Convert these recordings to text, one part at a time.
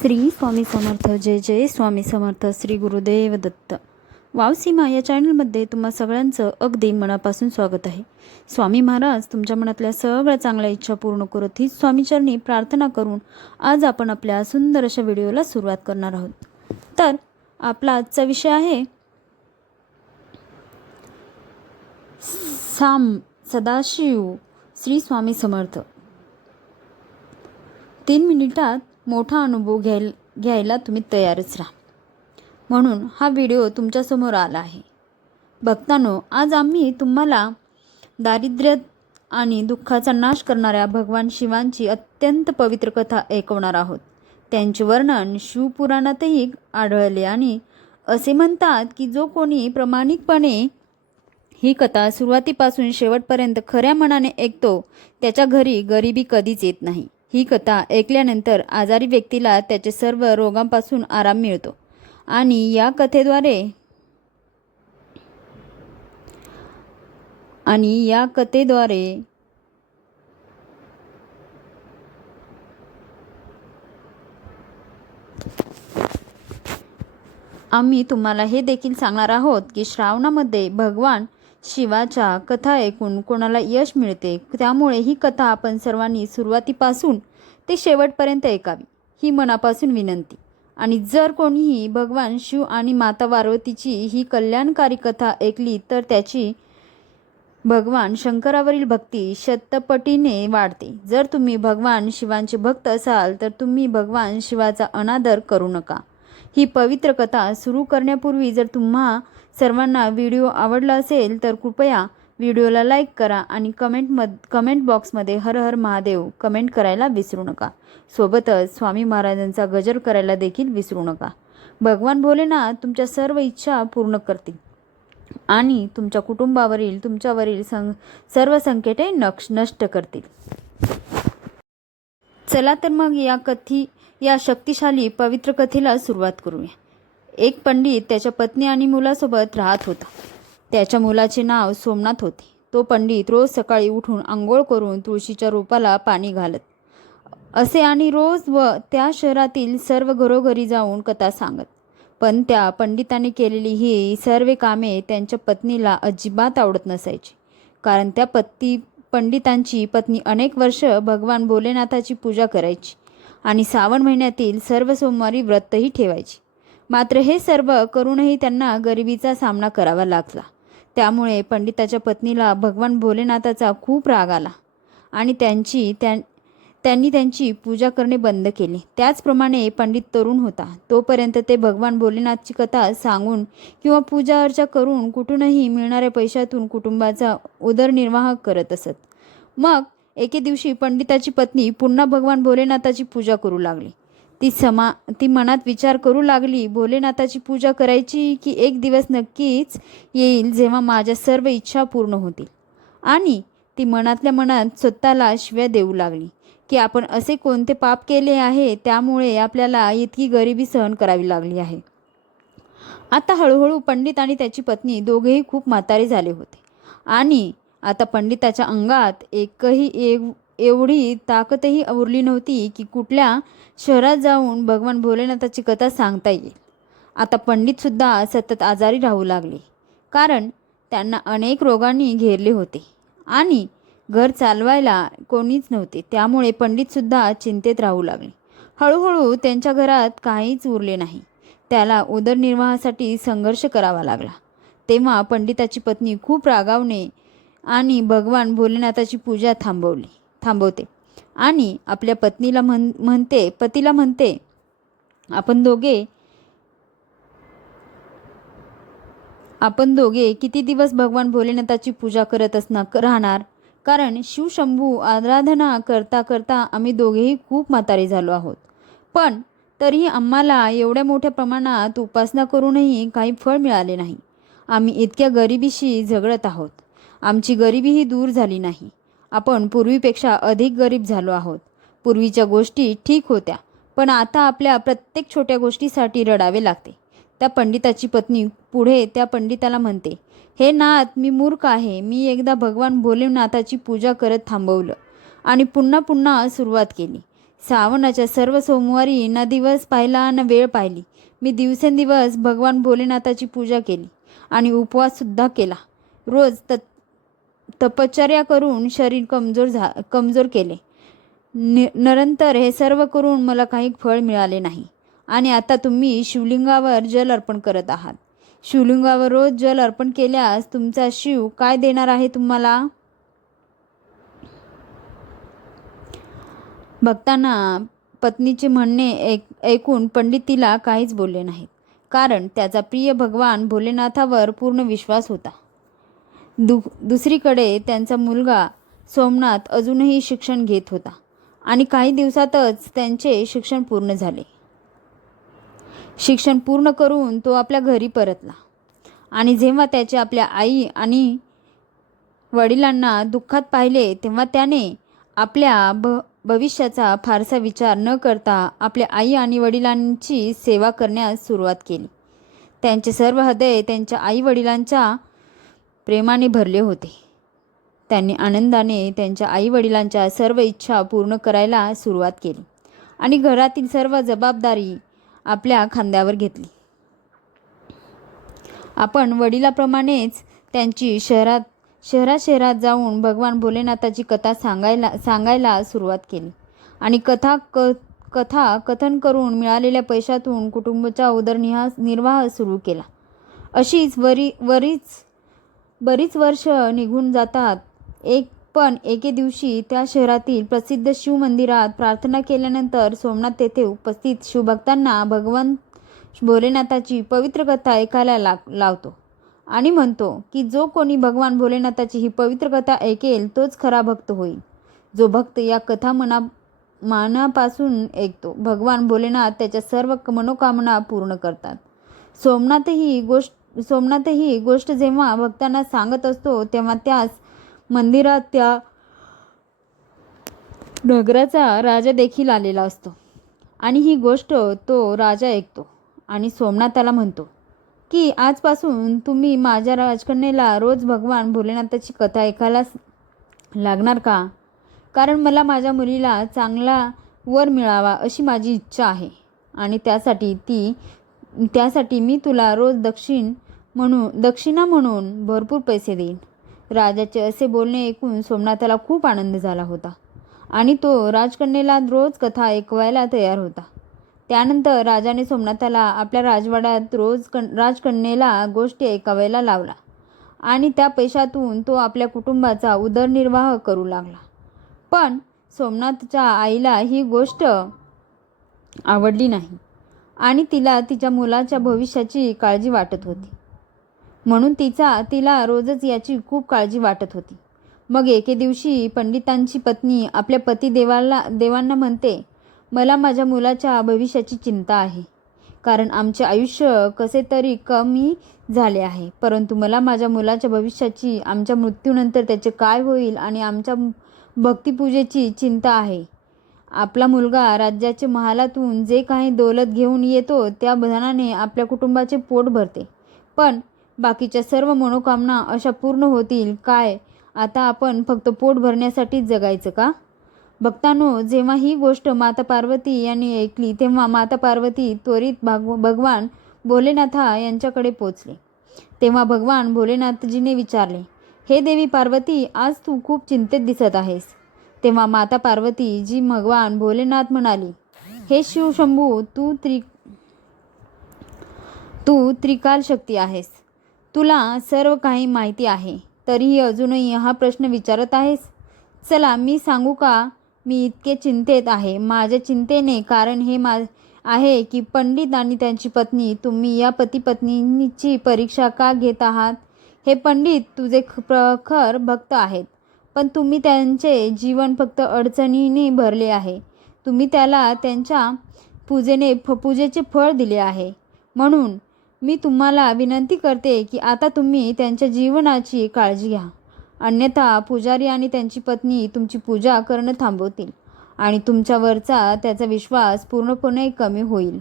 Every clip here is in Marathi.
श्री स्वामी समर्थ. जय जय स्वामी समर्थ. श्री गुरुदेव दत्त. वावसीमा या चॅनलमध्ये तुम्हा सगळ्यांचं अगदी मनापासून स्वागत आहे. स्वामी महाराज तुमच्या मनातल्या सगळ्या चांगल्या इच्छा पूर्ण करत ही स्वामीचरणी प्रार्थना करून आज आपण आपल्या सुंदर अशा व्हिडिओला सुरुवात करणार आहोत. तर आपला आजचा विषय आहे साम सदाशिव श्री स्वामी समर्थ. 3 मिनिटात मोठा अनुभव घ्यायला तुम्ही तयारच राहा, म्हणून हा व्हिडिओ तुमच्यासमोर आला आहे. भक्तांनो, आज आम्ही तुम्हाला दारिद्र्य आणि दुःखाचा नाश करणाऱ्या भगवान शिवांची अत्यंत पवित्र कथा ऐकवणार आहोत. त्यांचे वर्णन शिवपुराणातही आढळले आणि असे म्हणतात की जो कोणी प्रामाणिकपणे ही कथा सुरुवातीपासून शेवटपर्यंत खऱ्या मनाने ऐकतो त्याच्या घरी गरिबी कधीच येत नाही. ही कथा ऐकल्यानंतर आजारी व्यक्तीला त्याचे सर्व रोगांपासून आराम मिळतो आणि या कथेद्वारे आम्ही तुम्हाला हे देखील सांगणार आहोत की श्रावणामध्ये भगवान शिवाच्या कथा ऐकून कोणाला यश मिळते. त्यामुळे ही कथा आपण सर्वांनी सुरुवातीपासून ते शेवटपर्यंत ऐकावी ही मनापासून विनंती. आणि जर कोणीही भगवान शिव आणि माता पार्वतीची ही कल्याणकारी कथा ऐकली तर त्याची भगवान शंकरावरील भक्ती शतपटीने वाढते. जर तुम्ही भगवान शिवांचे भक्त असाल तर तुम्ही भगवान शिवाचा अनादर करू नका. ही पवित्र कथा सुरू करण्यापूर्वी जर तुम्हा सर्वांना व्हिडिओ आवडला असेल तर कृपया व्हिडिओला लाईक करा आणि कमेंट बॉक्समध्ये हर हर महादेव कमेंट करायला विसरू नका. सोबतच स्वामी महाराजांचा गजर करायला देखील विसरू नका. भगवान भोलेनाथ तुमच्या सर्व इच्छा पूर्ण करतील आणि तुमच्या कुटुंबावरील तुमच्यावरील सर्व संकटे नष्ट करतील. चला तर मग या शक्तिशाली पवित्र कथेला सुरुवात करूया. एक पंडित त्याच्या पत्नी आणि मुलासोबत राहत होता. त्याच्या मुलाचे नाव सोमनाथ होते. तो पंडित रोज सकाळी उठून आंघोळ करून तुळशीच्या रोपाला पाणी घालत असे आणि रोज त्या शहरातील सर्व घरोघरी जाऊन कथा सांगत. पण त्या पंडिताने केलेली ही सर्व कामे त्यांच्या पत्नीला अजिबात आवडत नसायची. कारण त्या पंडितांची पत्नी अनेक वर्ष भगवान भोलेनाथाची पूजा करायची आणि श्रावण महिन्यातील सर्व सोमवारी व्रतही ठेवायची. मात्र हे सर्व करूनही त्यांना गरिबीचा सामना करावा लागला. त्यामुळे पंडिताच्या पत्नीला भगवान भोलेनाथाचा खूप राग आला आणि त्यांनी त्यांची पूजा करणे बंद केले. त्याचप्रमाणे पंडित तरुण होता. तोपर्यंत ते भगवान भोलेनाथची कथा सांगून किंवा पूजा अर्चा करून कुठूनही मिळणाऱ्या पैशातून कुटुंबाचा उदरनिर्वाह करत असत. मग एके दिवशी पंडिताची पत्नी पुन्हा भगवान भोलेनाथाची पूजा करू लागली. ती मनात विचार करू लागली, भोलेनाथाची पूजा करायची की एक दिवस नक्कीच येईल जेव्हा माझ्या सर्व इच्छा पूर्ण होतील. आणि ती मनातल्या मनात स्वतःला शिव्या देऊ लागली की आपण असे कोणते पाप केले आहे त्यामुळे आपल्याला इतकी गरिबी सहन करावी लागली आहे. आता हळूहळू पंडित आणि त्याची पत्नी दोघेही खूप म्हातारे झाले होते आणि आता पंडिताच्या अंगात एवढी ताकदही उरली नव्हती की कुठल्या शहरात जाऊन भगवान भोलेनाथाची कथा सांगता येईल. आता पंडितसुद्धा सतत आजारी राहू लागले कारण त्यांना अनेक रोगांनी घेरले होते आणि घर चालवायला कोणीच नव्हते. त्यामुळे पंडितसुद्धा चिंतेत राहू लागले. हळूहळू त्यांच्या घरात काहीच उरले नाही. त्याला उदरनिर्वाहासाठी संघर्ष करावा लागला. तेव्हा पंडिताची पत्नी खूप रागावणे आणि भगवान भोलेनाथाची पूजा थांबवते आणि आपल्या पतीला म्हणते आपण दोघे किती दिवस भगवान भोलेनाथाची पूजा करत राहणार. कारण शिवशंभू आराधना करता करता आम्ही दोघेही खूप म्हातारे झालो आहोत. पण तरीही आम्हाला एवढ्या मोठ्या प्रमाणात उपासना करूनही काही फळ मिळाले नाही. आम्ही इतक्या गरिबीशी झगडत आहोत. आमची गरिबीही दूर झाली नाही. आपण पूर्वीपेक्षा अधिक गरीब झालो आहोत. पूर्वीच्या गोष्टी ठीक होत्या पण आता आपल्या प्रत्येक छोट्या गोष्टीसाठी रडावे लागते. त्या पंडिताची पत्नी पुढे त्या पंडिताला म्हणते, हे नाथ, मी मूर्ख आहे. मी एकदा भगवान भोलेनाथाची पूजा करत थांबवलं आणि पुन्हा सुरुवात केली. श्रावणाच्या सर्व सोमवारी ना दिवस पाहिला ना वेळ पाहिली. मी दिवसेंदिवस भगवान भोलेनाथाची पूजा केली आणि उपवाससुद्धा केला. रोज तपश्चर्या करून शरीर कमजोर केले. नंतर हे सर्व करून मला काही फळ मिळाले नाही. आणि आता तुम्ही शिवलिंगावर जल अर्पण करत आहात. शिवलिंगावर रोज जल अर्पण केल्यास तुमचा शिव काय देणार आहे तुम्हाला? भक्तांना पत्नीचे म्हणणे ऐकून पंडित तिला काहीच बोलले नाहीत, कारण त्याचा प्रिय भगवान भोलेनाथावर पूर्ण विश्वास होता. दुसरीकडे त्यांचा मुलगा सोमनाथ अजूनही शिक्षण घेत होता आणि काही दिवसातच त्यांचे शिक्षण पूर्ण झाले. शिक्षण पूर्ण करून तो आपल्या घरी परतला आणि जेव्हा त्याचे आपल्या आई आणि वडिलांना दुःखात पाहिले तेव्हा त्याने आपल्या भविष्याचा फारसा विचार न करता आपल्या आई आणि वडिलांची सेवा करण्यास सुरुवात केली. त्यांचे सर्व हृदय त्यांच्या आई वडिलांच्या प्रेमाने भरले होते. त्यांनी आनंदाने त्यांच्या आई वडिलांच्या सर्व इच्छा पूर्ण करायला सुरुवात केली आणि घरातील सर्व जबाबदारी आपल्या खांद्यावर घेतली. आपण वडिलाप्रमाणेच त्यांची शहरात जाऊन भगवान भोलेनाथाची कथा सांगायला सुरुवात केली आणि कथा कथन करून मिळालेल्या पैशातून कुटुंबाचा उदरनिर्वाह सुरू केला. अशीच बरीच वर्ष निघून जातात. एके दिवशी त्या शहरातील प्रसिद्ध शिव मंदिरात प्रार्थना केल्यानंतर सोमनाथ तेथे उपस्थित शिवभक्तांना भगवान भोलेनाथाची पवित्र कथा ऐकायला लावतो आणि म्हणतो की जो कोणी भगवान भोलेनाथाची ही पवित्र कथा ऐकेल तोच खरा भक्त होईल. जो भक्त या कथा मनापासून ऐकतो, भगवान भोलेनाथ त्याच्या सर्व मनोकामना पूर्ण करतात. सोमनाथ ही गोष्ट जेव्हा भक्तांना सांगत असतो तेव्हा त्याच मंदिरात त्या नगराचा राजा देखील आलेला असतो आणि ही गोष्ट तो राजा ऐकतो आणि सोमनाथाला म्हणतो की आजपासून तुम्ही माझ्या राजकन्येला रोज भगवान भोलेनाथाची कथा ऐकायला लागणार का? कारण मला माझ्या मुलीला चांगला वर मिळावा अशी माझी इच्छा आहे आणि त्यासाठी मी तुला रोज दक्षिणा म्हणून भरपूर पैसे देईन. राजाचे असे बोलणे ऐकून सोमनाथाला खूप आनंद झाला होता आणि तो राजकन्येला रोज कथा ऐकवायला तयार होता. त्यानंतर राजाने सोमनाथाला आपल्या राजवाड्यात रोज राजकन्येला गोष्टी ऐकावायला लावला आणि त्या पैशातून तो आपल्या कुटुंबाचा उदरनिर्वाह करू लागला. पण सोमनाथच्या आईला ही गोष्ट आवडली नाही आणि तिला तिच्या मुलाच्या भविष्याची काळजी वाटत होती. म्हणून तिला रोजच याची खूप काळजी वाटत होती. मग एके दिवशी पंडितांची पत्नी आपल्या देवांना म्हणते, मला माझ्या मुलाच्या भविष्याची चिंता आहे, कारण आमचे आयुष्य कसे तरी कमी झाले आहे. परंतु मला माझ्या मुलाच्या भविष्याची, आमच्या मृत्यूनंतर त्याचे काय होईल आणि आमच्या भक्तिपूजेची चिंता आहे. आपला मुलगा राज्याचे महालातून जे काही दौलत घेऊन येतो त्या धनाने आपल्या कुटुंबाचे पोट भरते, पण बाकीच्या सर्व मनोकामना अशा पूर्ण होतील काय? आता आपण फक्त पोट भरण्यासाठीच जगायचं का? भक्तांनो, जेव्हा ही गोष्ट माता पार्वती यांनी ऐकली तेव्हा माता पार्वती त्वरित भगवान भोलेनाथा यांच्याकडे पोचले. तेव्हा भगवान भोलेनाथजीने विचारले, हे देवी पार्वती, आज तू खूप चिंतेत दिसत आहेस. तेव्हा माता पार्वती जी भगवान भोलेनाथ म्हणाली, हे शिवशंभू, तू त्रिकाल शक्ती आहेस. तुला सर्व काही माहिती आहे, तरीही अजूनही हा प्रश्न विचारत आहेस. चला मी सांगू का मी इतके चिंतेत आहे? माझ्या चिंतेने कारण हे आहे की पंडित आणि त्यांची पत्नी, तुम्ही या पती पत्नीची परीक्षा का घेत आहात? हे पंडित तुझे प्रखर भक्त आहेत, पण तुम्ही त्यांचे जीवन फक्त अडचणीने भरले आहे. तुम्ही त्याला त्यांच्या पूजेचे फळ दिले आहे. म्हणून मी तुम्हाला विनंती करते की आता तुम्ही त्यांच्या जीवनाची काळजी घ्या, अन्यथा पुजारी आणि त्यांची पत्नी तुमची पूजा करणं थांबवतील आणि तुमच्यावरचा त्याचा विश्वास पूर्णपणे कमी होईल.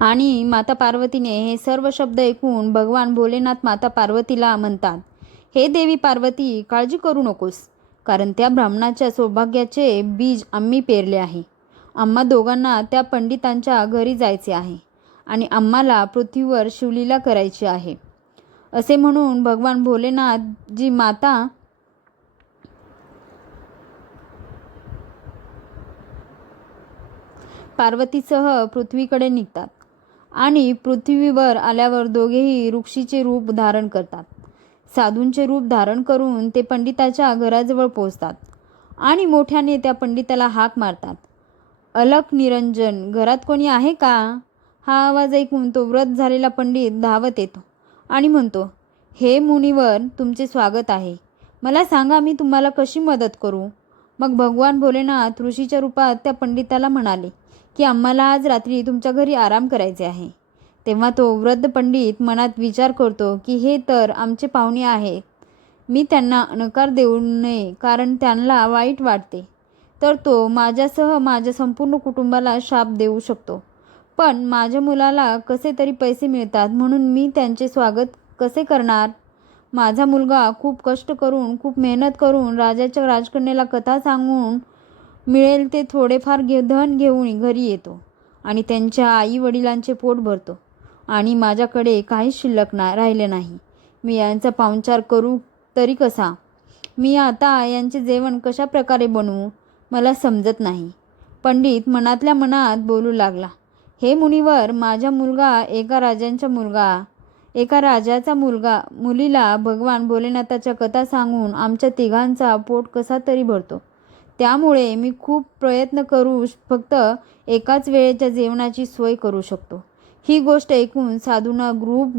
आणि माता पार्वतीने हे सर्व शब्द ऐकून भगवान भोलेनाथ माता पार्वतीला म्हणतात, हे देवी पार्वती, काळजी करू नकोस, कारण त्या ब्राह्मणाच्या सौभाग्याचे बीज आम्ही पेरले आहे. आम्हा दोघांना त्या पंडितांच्या घरी जायचे आहे आणि आम्हाला पृथ्वीवर शिवलीला करायची आहे. असे म्हणून भगवान भोलेनाथ जी माता पार्वतीसह पृथ्वीकडे निघतात आणि पृथ्वीवर आल्यावर दोघेही ऋषीचे रूप धारण करतात. साधूंचे रूप धारण करून ते पंडिताच्या घराजवळ पोहोचतात आणि मोठ्याने त्या पंडिताला हाक मारतात, अलख निरंजन, घरात कोणी आहे का? हा आवाज ऐकून तो व्रत झालेला पंडित धावत येतो आणि म्हणतो, हे मुनिवर, तुमचे स्वागत आहे. मला सांगा, मी तुम्हाला कशी मदत करू? मग भगवान भोलेनाथ ऋषीच्या रूपात त्या पंडिताला म्हणाले की आम्हाला आज रात्री तुमच्या घरी आराम करायचे आहे. तेव्हा तो वृद्ध पंडित मनात विचार करतो की हे तर आमचे पाहुणे आहेत, मी त्यांना नकार देऊ नये, कारण त्यांना वाईट वाटते, तर तो माझ्यासह माझ्या संपूर्ण कुटुंबाला शाप देऊ शकतो. पण माझ्या मुलाला कसे तरी पैसे मिळतात, म्हणून मी त्यांचे स्वागत कसे करणार? माझा मुलगा खूप कष्ट करून, खूप मेहनत करून राजाच्या राजकन्येला कथा सांगून मिळेल ते थोडेफार धन घेऊन घरी येतो आणि त्यांच्या आई वडिलांचे पोट भरतो आणि माझ्याकडे काहीच शिल्लक राहिले नाही. मी यांचा पाहुणचार करू तरी कसा? मी आता यांचे जेवण कशा प्रकारे बनवू मला समजत नाही. पंडित मनातल्या मनात बोलू लागला, हे मुनिवर, माझा मुलगा एका राजाचा मुलीला भगवान भोलेनाथाच्या कथा सांगून आमच्या तिघांचा पोट कसा तरी भरतो. त्यामुळे मी खूप प्रयत्न करू फक्त एकाच वेळेच्या जेवणाची सोय करू शकतो. ही गोष्ट ऐकून साधूंना ग्रुप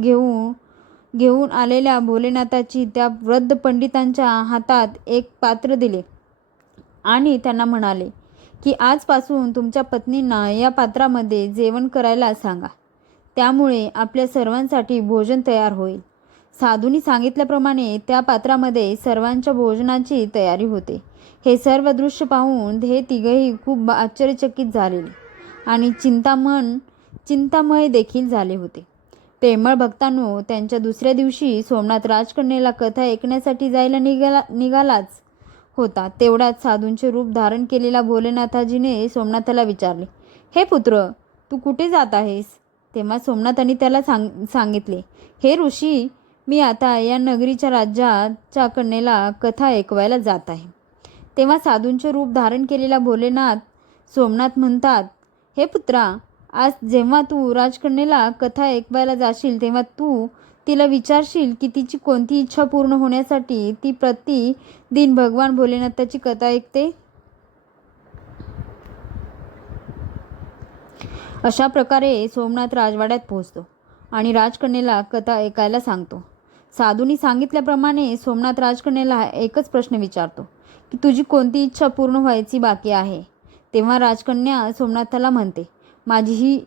घेऊन आलेल्या भोलेनाथाची त्या वृद्ध पंडितांच्या हातात एक पात्र दिले आणि त्यांना म्हणाले की आजपासून तुमच्या पत्नींना या पात्रामध्ये जेवण करायला सांगा, त्यामुळे आपल्या सर्वांसाठी भोजन तयार होईल. साधूंनी सांगितल्याप्रमाणे त्या पात्रामध्ये सर्वांच्या भोजनाची तयारी होते. हे सर्व दृश्य पाहून हे तिघेही खूप आश्चर्यचकित झालेले आणि चिंतामय देखील झाले होते. प्रेमळ भक्तांनो, त्यांच्या दुसऱ्या दिवशी सोमनाथ राजकन्येला कथा ऐकण्यासाठी जायला निघालाच होता. तेवढ्यात साधूंचे रूप धारण केलेल्या भोलेनाथाजीने सोमनाथाला विचारले, हे पुत्र, तू कुठे जात आहेस? तेव्हा सोमनाथांनी त्याला सांगितले, हे ऋषी, मी आता या नगरीच्या राजाच्या कन्येला कथा ऐकवायला जात आहे. तेव्हा साधूंचे रूप धारण केलेला भोलेनाथ सोमनाथ म्हणतात, हे पुत्रा, आज जेव्हा तू राजकन्येला कथा ऐकवायला जाशील तेव्हा तू तिला विचारशील की तिची कोणती इच्छा पूर्ण होण्यासाठी ती प्रतिदिन भगवान भोलेनाथाची कथा ऐकते. अशा प्रकारे सोमनाथ राजवाड्यात पोहोचतो आणि राजकन्येला कथा ऐकायला सांगतो. साधूंनी सांगितल्याप्रमाणे सोमनाथ राजकन्येला एकच प्रश्न विचारतो की तुझी कोणती इच्छा पूर्ण व्हायची बाकी आहे? तेव्हा राजकन्या सोमनाथाला म्हणते, माझी ही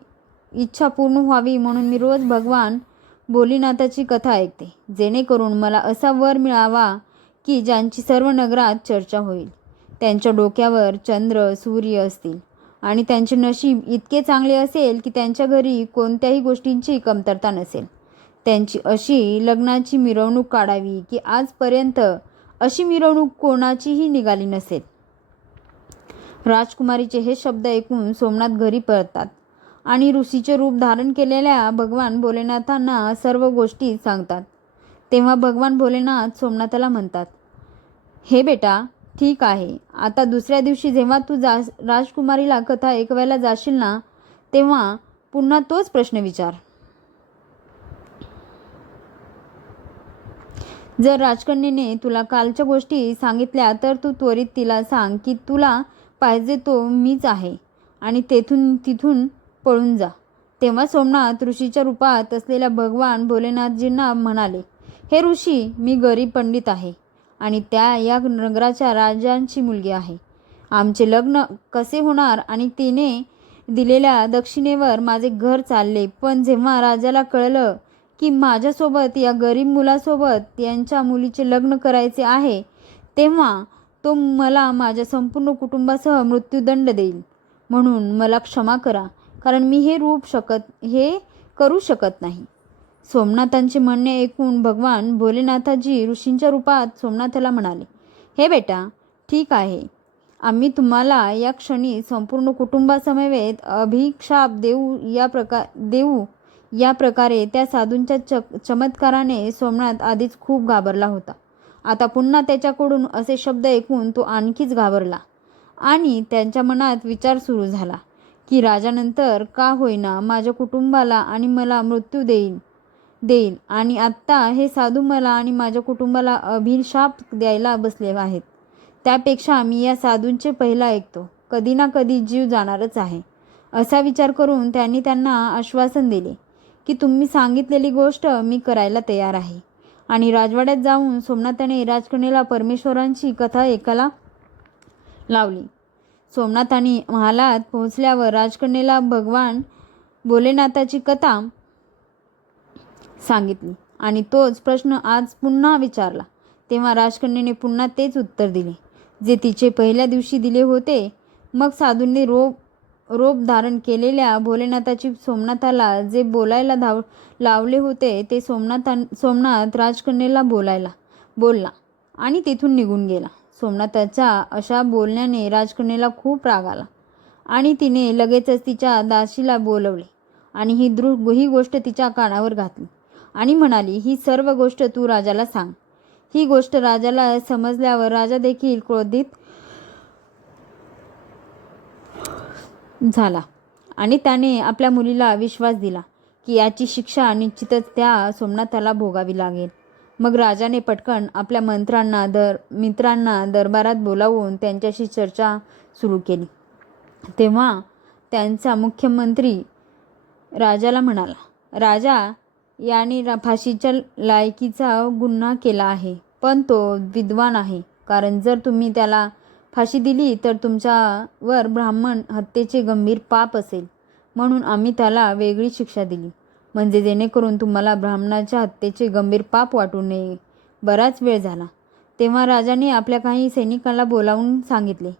इच्छा पूर्ण व्हावी म्हणून मी रोज भगवान भोलेनाथाची कथा ऐकते, जेणेकरून मला असा वर मिळावा की ज्यांची सर्व नगरात चर्चा होईल. त्यांच्या डोक्यावर चंद्र सूर्य असतील आणि त्यांचे नशीब इतके चांगले असेल की त्यांच्या घरी कोणत्याही गोष्टींची कमतरता नसेल. त्यांची अशी लग्नाची मिरवणूक काढावी की आजपर्यंत अशी मिरवणूक कोणाचीही निघाली नसेल. राजकुमारीचे हे शब्द ऐकून सोमनाथ घरी परततात आणि ऋषीचे रूप धारण केलेल्या भगवान भोलेनाथांना सर्व गोष्टी सांगतात. तेव्हा भगवान भोलेनाथ सोमनाथाला म्हणतात, हे बेटा, ठीक आहे, आता दुसऱ्या दिवशी जेव्हा तू राजकुमारीला कथा ऐकवायला जाशील ना, तेव्हा पुन्हा तोच प्रश्न विचार. जर राजकन्येने तुला कालच्या गोष्टी सांगितल्या तर तू त्वरित तिला सांग की तुला पाहिजे तो मीच आहे आणि तिथून पळून जा. तेव्हा सोमनाथ ऋषीच्या रूपात असलेल्या भगवान भोलेनाथजींना म्हणाले, हे ऋषी, मी गरीब पंडित आहे आणि या नगराच्या राजांची मुलगी आहे. आमचे लग्न कसे होणार आणि तिने दिलेल्या दक्षिणेवर माझे घर चालले. पण जेव्हा राजाला कळलं की माझ्यासोबत या गरीब मुलासोबत यांच्या मुलीचे लग्न करायचे आहे, तेव्हा तो मला माझ्या संपूर्ण कुटुंबासह मृत्यूदंड देईल. म्हणून मला क्षमा करा, कारण मी हे करू शकत नाही. सोमनाथांचे म्हणणे ऐकून भगवान भोलेनाथाजी ऋषींच्या रूपात सोमनाथाला म्हणाले, हे बेटा, ठीक आहे. आम्ही तुम्हाला या क्षणी संपूर्ण कुटुंबासमवेत अभिशाप देऊ या प्रकारे त्या साधूंच्या चमत्काराने सोमनाथ आधीच खूप घाबरला होता. आता पुन्हा त्याच्याकडून असे शब्द ऐकून तो आणखीच घाबरला आणि त्यांच्या मनात विचार सुरू झाला की राजानंतर का होईना माझ्या कुटुंबाला आणि मला मृत्यू देईल आणि आत्ता हे साधू मला आणि माझ्या कुटुंबाला अभिशाप द्यायला बसले आहेत. त्यापेक्षा मी या साधूंचे पहिला ऐकतो. कधी ना कधी जीव जाणारच आहे. असा विचार करून त्यांना आश्वासन दिले की तुम्ही सांगितलेली गोष्ट मी करायला तयार आहे. आणि राजवाड्यात जाऊन सोमनाथाने राजकन्येला परमेश्वरांची कथा ऐकायला लावली. सोमनाथाने महालात पोहोचल्यावर राजकन्येला भगवान भोलेनाथाची कथा सांगितली आणि तोच प्रश्न आज पुन्हा विचारला. तेव्हा राजकन्येने पुन्हा तेच उत्तर दिले जे तिचे पहिल्या दिवशी दिले होते. मग साधूंनी रोप धारण केलेल्या भोलेनाथाची सोमनाथाला जे बोलायला लावले होते ते सोमनाथ राजकन्येला बोलला आणि तिथून निघून गेला. सोमनाथाच्या अशा बोलण्याने राजकन्येला खूप राग आला आणि तिने लगेचच तिच्या दासीला बोलवले आणि ही गोष्ट तिच्या कानावर घातली आणि म्हणाली, ही सर्व गोष्ट तू राजाला सांग. ही गोष्ट राजाला समजल्यावर राजा देखील क्रोधित झाला आणि त्याने आपल्या मुलीला विश्वास दिला की याची शिक्षा निश्चितच त्या सोमनाथाला भोगावी लागेल. मग राजाने पटकन आपल्या मित्रांना दरबारात बोलावून त्यांच्याशी चर्चा सुरू केली. तेव्हा त्यांचा मुख्यमंत्री राजाला म्हणाला, राजा, याने फाशीच्या लायकीचा गुन्हा केला आहे, पण तो विद्वान आहे. कारण जर तुम्ही त्याला फाशी दिली तर तुमच्यावर ब्राह्मण हत्येचे गंभीर पाप असेल. म्हणून आम्ही त्याला वेगळी शिक्षा दिली, म्हणजे जेणेकरून तुम्हाला ब्राह्मणाच्या हत्येचे गंभीर पाप वाटू नये. बराच वेळ झाला तेव्हा राजाने आपल्या काही सैनिकांना बोलावून सांगितले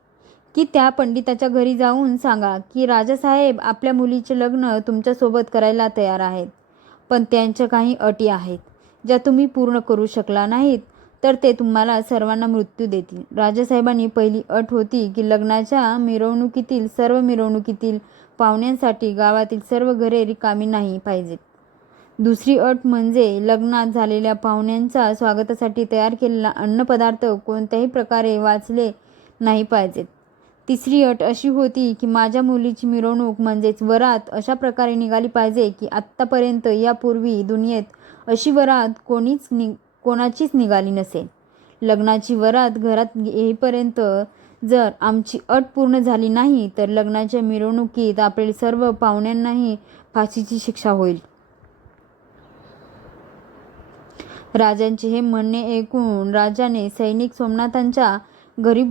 की त्या पंडिताच्या घरी जाऊन सांगा की राजासाहेब आपल्या मुलीचे लग्न तुमच्यासोबत करायला तयार आहेत, पण त्यांच्या काही अटी आहेत ज्या तुम्ही पूर्ण करू शकला नाहीत तर ते तुम्हाला सर्वांना मृत्यू देतील. राजासाहेबांनी पहिली अट होती की लग्नाच्या सर्व मिरवणुकीतील पाहुण्यांसाठी गावातील सर्व घरे रिकामी नाही पाहिजेत. दुसरी अट म्हणजे लग्नात झालेल्या पाहुण्यांचा स्वागतासाठी तयार केलेला अन्नपदार्थ कोणत्याही प्रकारे वाचले नाही पाहिजेत. तिसरी अट अशी होती की माझ्या मुलीची मिरवणूक म्हणजेच वरात अशा प्रकारे निघाली पाहिजे की आत्तापर्यंत यापूर्वी दुनियेत अशी वरात कोणाचीच निघाली नसेल. लग्नाची वरात घरात येईपर्यंत जर आमची अट पूर्ण झाली नाही तर लग्नाच्या मिरवणुकीत आपल्या सर्व पाहुण्यांनाही फाशीची शिक्षा होईल. राजांचे हे म्हणणे ऐकून राजाने सैनिक सोमनाथांच्या घरी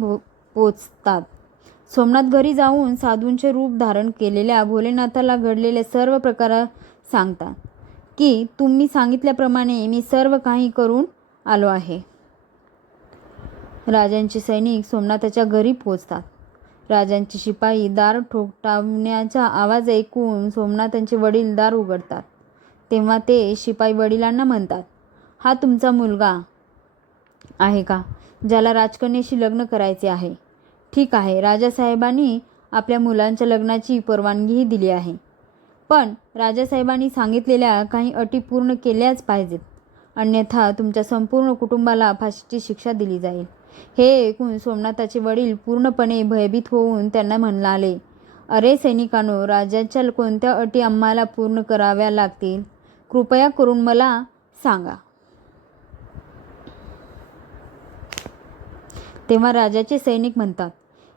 पोचतात. सोमनाथ घरी जाऊन साधूंचे रूप धारण केलेल्या भोलेनाथाला घडलेले सर्व प्रकार सांगतात की तुम्ही सांगितल्याप्रमाणे मी सर्व काही करून आलो आहे. राजांचे सैनिक सोमनाथाच्या घरी पोचतात. राजांचे शिपाई दार ठोठावण्याचा आवाज ऐकून सोमनाथांचे वडील दार उघडतात. तेव्हा ते शिपाई वडिलांना म्हणतात, हा तुमचा मुलगा आहे का ज्याला राजकन्येशी लग्न करायचे आहे? ठीक आहे, राजासाहेबांनी आपल्या मुलांच्या लग्नाची परवानगीही दिली आहे, पण राजासाहेबांनी सांगितलेल्या काही अटी पूर्ण केल्याच पाहिजेत, अन्यथा तुमच्या संपूर्ण कुटुंबाला फाशीची शिक्षा दिली जाईल. हे ऐकून सोमनाथाचे वडील पूर्णपणे भयभीत होऊन त्यांना म्हणाले, अरे सैनिकांनो, राजाच्या कोणत्या अटी आम्हाला पूर्ण कराव्या लागतील? कृपया करून मला सांगा. तेव्हा राजाचे सैनिक म्हणतात,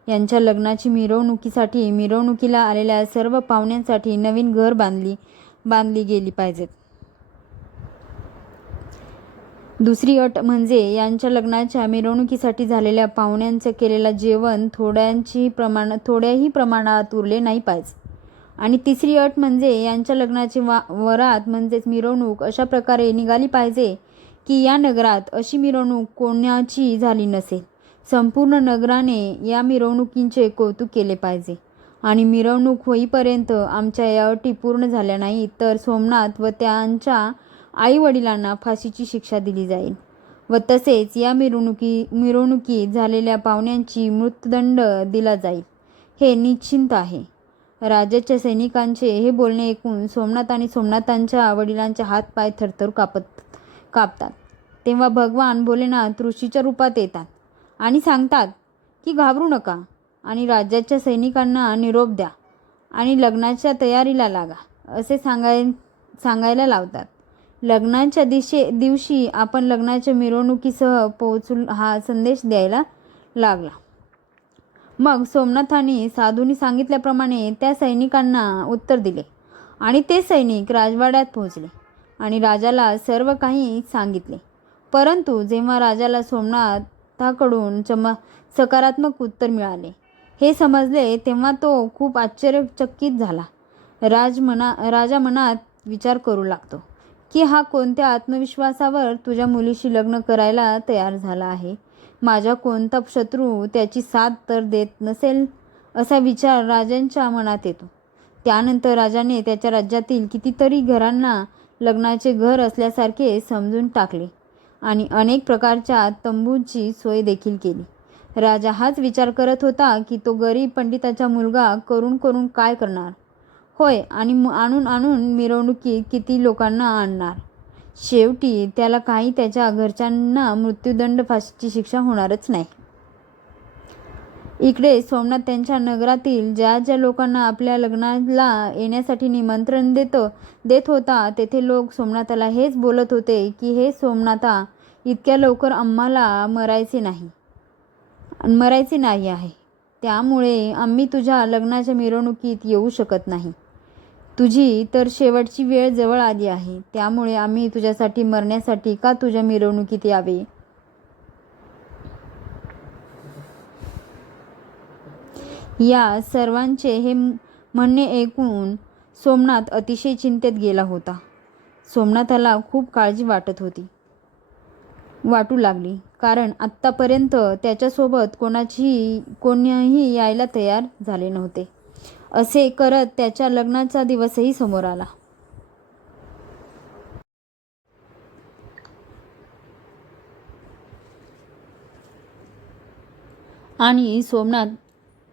यांच्या लग्नाची मिरवणुकीला आलेल्या सर्व पाहुण्यांसाठी नवीन घर बांधली गेली पाहिजेत. दुसरी अट म्हणजे यांच्या लग्नाच्या मिरवणुकीसाठी झालेल्या पाहुण्यांचं केलेलं जेवण थोड्याही प्रमाणात उरले नाही पाहिजे. आणि तिसरी अट म्हणजे यांच्या लग्नाची वरात म्हणजेच मिरवणूक अशा प्रकारे निघाली पाहिजे की या नगरात अशी मिरवणूक कोणाची झाली नसेल. संपूर्ण नगराने या मिरवणुकीचे कौतुक केले पाहिजे आणि मिरवणूक होईपर्यंत आमच्या या अटी पूर्ण झाल्या नाही तर सोमनाथ व त्यांच्या आईवडिलांना फाशीची शिक्षा दिली जाईल व तसेच या मिरवणुकीत झालेल्या पाहुण्यांची मृत्यूदंड दिला जाईल हे निश्चिंत आहे. राजाच्या सैनिकांचे हे बोलणे ऐकून सोमनाथ आणि सोमनाथांच्या वडिलांचे हातपाय थरथर कापतात. तेव्हा भगवान भोलेनाथ ऋषीच्या रूपात येतात आणि सांगतात की घाबरू नका आणि राज्याच्या सैनिकांना निरोप द्या आणि लग्नाच्या तयारीला लागा असे सांगायला लावतात. लग्नाच्या दिवशी आपण लग्नाच्या मिरवणुकीसह पोहोचू हा संदेश द्यायला लागला. मग सोमनाथांनी साधूंनी सांगितल्याप्रमाणे त्या सैनिकांना उत्तर दिले आणि ते सैनिक राजवाड्यात पोहोचले आणि राजाला सर्व काही सांगितले. परंतु जेव्हा राजाला सोमनाथाकडून सकारात्मक उत्तर मिळाले हे समजले तेव्हा तो खूप आश्चर्यचकित झाला. राजा मनात विचार करू लागतो की हा कोणत्या आत्मविश्वासावर तुझ्या मुलीशी लग्न करायला तयार झाला आहे. माझा कोणता शत्रू त्याची साथ तर देत नसेल असा विचार राजांच्या मनात येतो. त्यानंतर राजाने त्याच्या राज्यातील कितीतरी घरांना लग्नाचे घर असल्यासारखे समजून टाकले आणि अनेक प्रकारच्या तंबूंची सोय देखील केली. राजा हाच विचार करत होता की तो गरीब पंडिताचा मुलगा करून काय करणार होय आणि आणून मिरवणुकीत किती लोकांना आणणार. शेवटी त्याला काही त्याच्या घरच्यांना मृत्यूदंड फाशीची शिक्षा होणारच नाही. इकडे सोमनाथ त्यांच्या नगरातील ज्या लोकांना आपल्या लग्नाला येण्यासाठी निमंत्रण देत होता तेथे लोक सोमनाथाला हेच बोलत होते की हे सोमनाथा, इतक्या लवकर आम्हाला मरायचे नाही आहे, त्यामुळे आम्ही तुझ्या लग्नाच्या मिरवणुकीत येऊ शकत नाही. तुझी तर शेवटची वेळ जवळ आली आहे, त्यामुळे आम्ही तुझ्यासाठी मरण्यासाठी का तुझ्या मिरवणुकीत यावे. या सर्वांचे हे म्हणणे ऐकून सोमनाथ अतिशय चिंतेत गेला होता. सोमनाथाला खूप काळजी वाटू लागली, कारण आत्तापर्यंत त्याच्यासोबत कोणीही यायला तयार झाले नव्हते. असे करत त्याच्या लग्नाचा दिवसही समोर आला. आणि सोमनाथ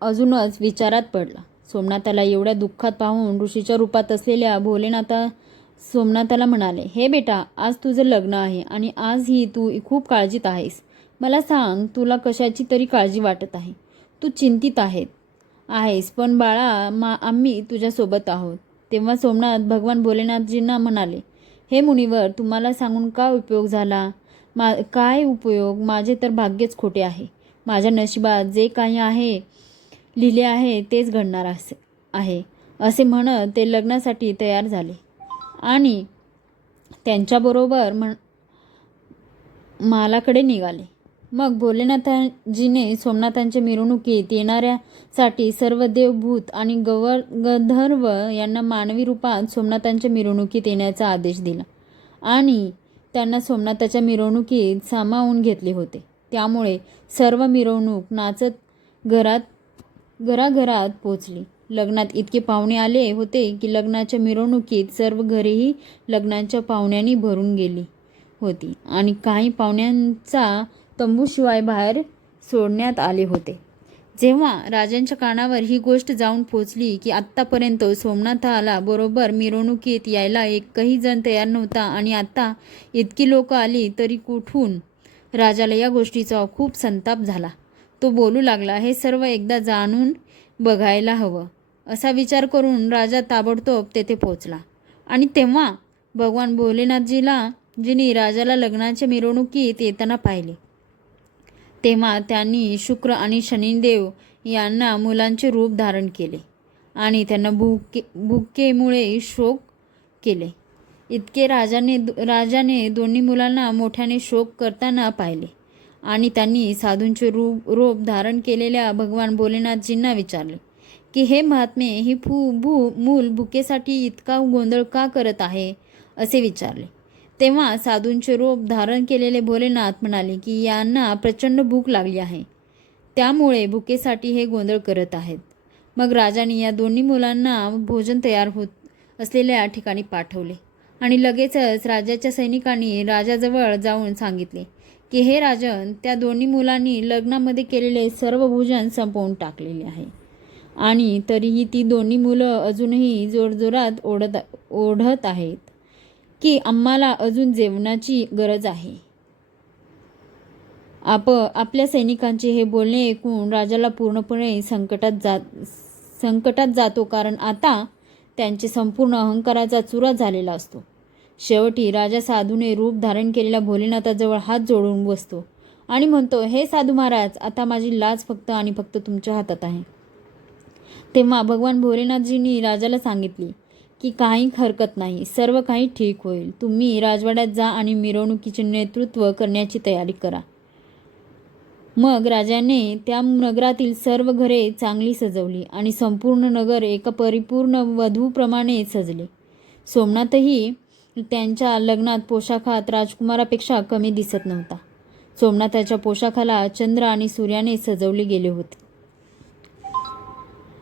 अजूनच विचारात पडला. सोमनाथाला एवढ्या दुःखात पाहून ऋषीच्या रूपात असलेल्या भोलेनाथा सोमनाथाला म्हणाले, हे बेटा, आज तुझं लग्न आहे आणि आजही तू खूप काळजीत आहेस. मला सांग, तुला कशाची तरी काळजी वाटत आहे. तू चिंतित आहेस, पण बाळा, आम्ही तुझ्यासोबत आहोत. तेव्हा सोमनाथ भगवान भोलेनाथजींना म्हणाले, हे मुनिवर, तुम्हाला सांगून काय उपयोग झाला? काय उपयोग? माझे तर भाग्यच खोटे आहे. माझ्या नशिबात जे काही लिहिले आहे तेच घडणार आहे. असे म्हणत ते लग्नासाठी तयार झाले आणि त्यांच्याबरोबर महालाकडे निघाले. मग भोलेनाथजीने सोमनाथांच्या मिरवणुकीत येणाऱ्यासाठी सर्व देव, भूत आणि गंधर्व यांना मानवी रूपात सोमनाथांच्या मिरवणुकीत येण्याचा आदेश दिला आणि त्यांना सोमनाथाच्या मिरवणुकीत सामावून घेतले होते. त्यामुळे सर्व मिरवणूक नाचत घराघरात पोचली. लग्नात इतके पाहुणे आले होते की लग्नाच्या मिरवणुकीत सर्व घरेही लग्नाच्या पाहुण्यांनी भरून गेली होती आणि काही पाहुण्यांचा तंबूशिवाय बाहेर सोडण्यात आले होते. जेव्हा राजांच्या कानावर ही गोष्ट जाऊन पोचली की आत्तापर्यंत सोमनाथाला बरोबर मिरवणुकीत यायला एकही जण तयार नव्हता आणि आता इतकी लोक आली तरी कुठून, राजाला या गोष्टीचा खूप संताप झाला. तो बोलू लागला, हे सर्व एकदा जाणून बघायला हवं. असा विचार करून राजा ताबडतोब तेथे पोहोचला आणि तेव्हा भगवान भोलेनाथजींनी राजाला लग्नाच्या मिरवणुकीत येताना पाहिले. तेव्हा त्यांनी शुक्र आणि शनिदेव यांना मुलांचे रूप धारण केले आणि त्यांना भुकेमुळे शोक केले. इतके राजाने दोन्ही मुलांना मोठ्याने शोक करताना पाहिले आणि त्यांनी साधूंचे रूप धारण केलेल्या भगवान भोलेनाथजींना विचारले की हे महात्मे, ही मूल भुकेसाठी इतका गोंधळ का करत आहे असे विचारले. तेव्हा साधूंचे रूप धारण केलेले भोलेनाथ म्हणाले की यांना प्रचंड भूक लागली आहे, त्यामुळे भुकेसाठी हे गोंधळ करत आहेत. मग राजाने या दोन्ही मुलांना भोजन तयार होत असलेल्या ठिकाणी पाठवले आणि लगेचच राजाच्या सैनिकांनी राजाजवळ जाऊन सांगितले की हे राजन, त्या दोन्ही मुलांनी लग्नामध्ये केलेले सर्व भोजन संपवून टाकलेले आहे आणि तरीही ती दोन्ही मुलं अजूनही जोरजोरात ओढत आहेत की आम्हाला अजून जेवणाची गरज आहे. आपल्या सैनिकांचे हे बोलणे ऐकून राजाला पूर्णपणे संकटात जातो, कारण आता त्यांचे संपूर्ण अहंकाराचा चुरा झालेला असतो. शेवटी राजा साधूने रूप धारण केलेल्या भोलेनाथाजवळ हात जोडून बसतो आणि म्हणतो, हे साधू महाराज, आता माझी लाज फक्त आणि फक्त तुमच्या हातात आहे. तेव्हा भगवान भोलेनाथजींनी राजाला सांगितले की काही हरकत नाही, सर्व काही ठीक होईल. तुम्ही राजवाड्यात जा आणि मिरवणुकीचे नेतृत्व करण्याची तयारी करा. मग राजाने त्या नगरातील सर्व घरे चांगली सजवली आणि संपूर्ण नगर एका परिपूर्ण वधूप्रमाणे सजले. सोमनाथही त्यांच्या लग्नात पोशाखात राजकुमारापेक्षा कमी दिसत नव्हता. सोमनाथाच्या पोशाखाला चंद्र आणि सूर्याने सजवले गेले होते.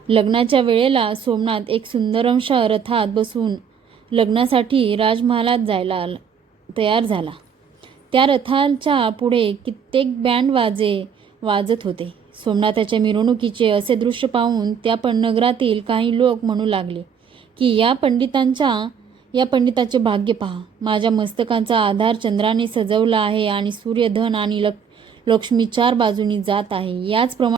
लग्नाच्या वेळेला सोमनाथ एक सुंदरशा रथात बसून लग्नासाठी राजमहालात जायला तयार झाला. त्या रथाच्या पुढे कित्येक बँड वाजे वाजत होते. सोमनाथाच्या मिरवणुकीचे असे दृश्य पाहून त्या नगरातील काही लोक म्हणू लागले की या पंडिताचे भाग्य पहा. माझ्या मस्तकाचा आधार चंद्राने सजवला आहे आणि सूर्य, धन आणि लक्ष्मी चार बाजूनी जात आहे. याचप्रमाणे